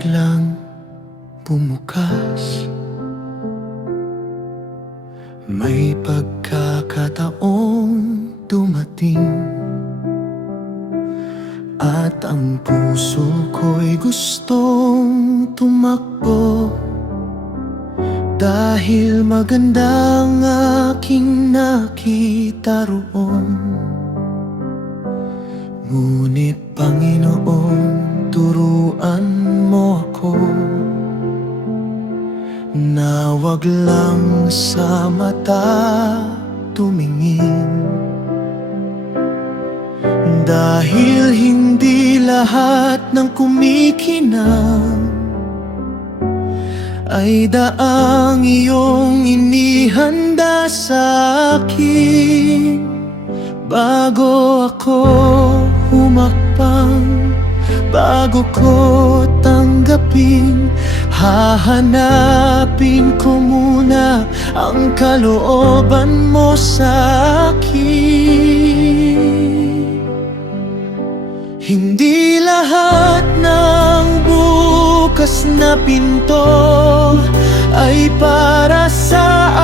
biglang bumukas. May pagkakataong dumating at ang puso ko'y gustong tumakbo, dahil magandang aking nakita roon. Ngunit Panginoon, turuan mo ako na wag lang sa mata tumingin, dahil hindi lahat ng kumikinang ay daang iyong inihanda sa akin. Bago ako humakbang, bago ko tanggapin, hahanapin ko muna ang kalooban mo sa akin. Hindi lahat ng bukas na pinto ay para sa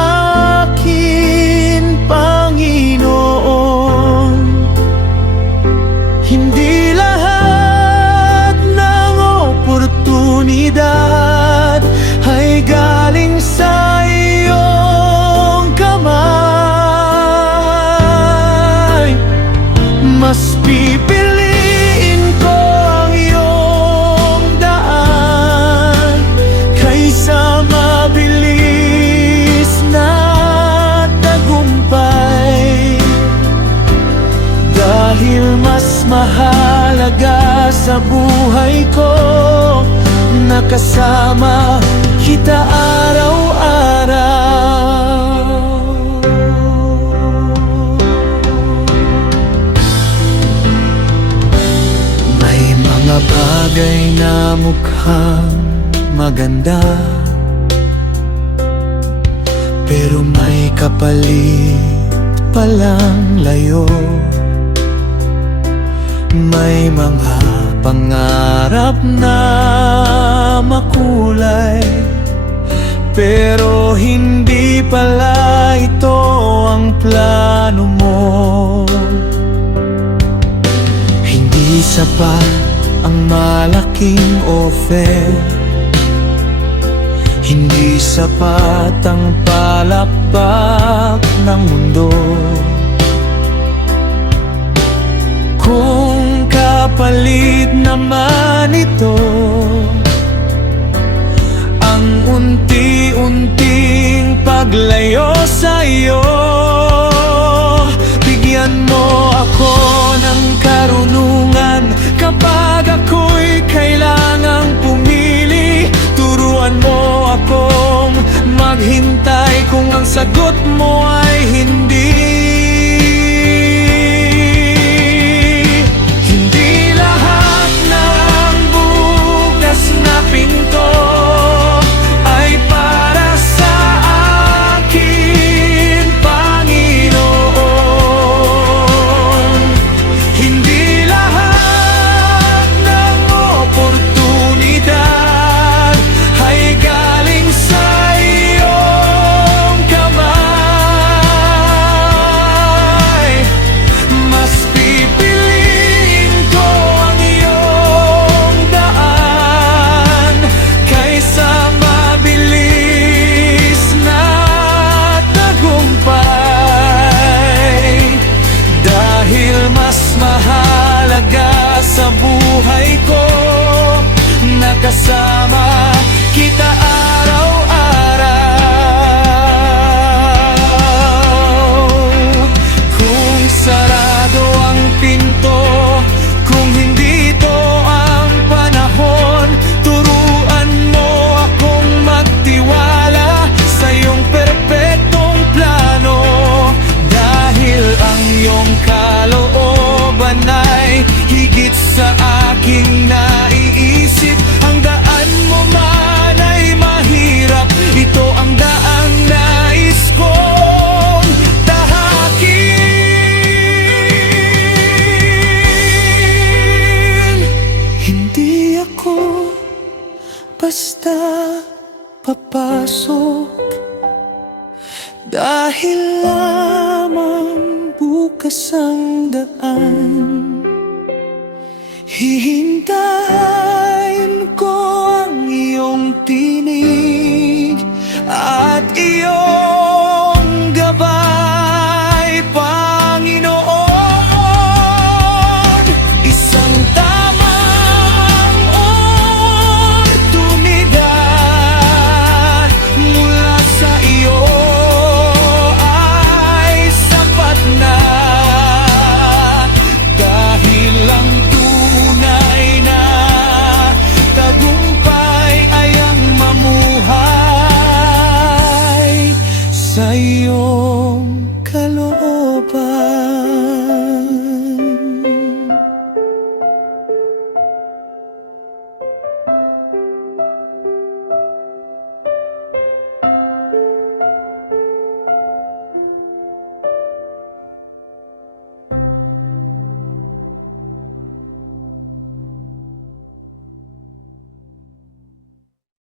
akin, Panginoon. Hindi lahat ng oportunidad ay galing sa iyong kamay. Mas pipiliin ko ang iyong daan kaysa mabilis na tagumpay, dahil mas mahalaga sa buhay ko na kasama kita araw-araw. May mga bagay na mukhang maganda, pero may kapalit palang layo. May mga pangarap na makulay, pero hindi pala ito ang plano mo. Hindi sapat ang malaking offer, hindi sapat ang palakpak ng mundo. Kung kapalit naman ito ang unti-unting paglayo sa iyo, bigyan mo ako ng karunungan kapag ako'y kailangang pumili. Turuan mo akong maghintay kung ang sagot mo ay hindi. Sa buhay ko na kasama kita araw-araw. Kung sarado ang pinto, kung hindi ito ang panahon, turuan mo akong magtiwala sa iyong perpektong plano, dahil ang iyong kalooban ay higit sa aking naiisip. Ang daan mo man ay mahirap, ito ang daang nais kong tahakin. Hindi ako basta papasok. Dahil lamang bukas ang daan, hihintayin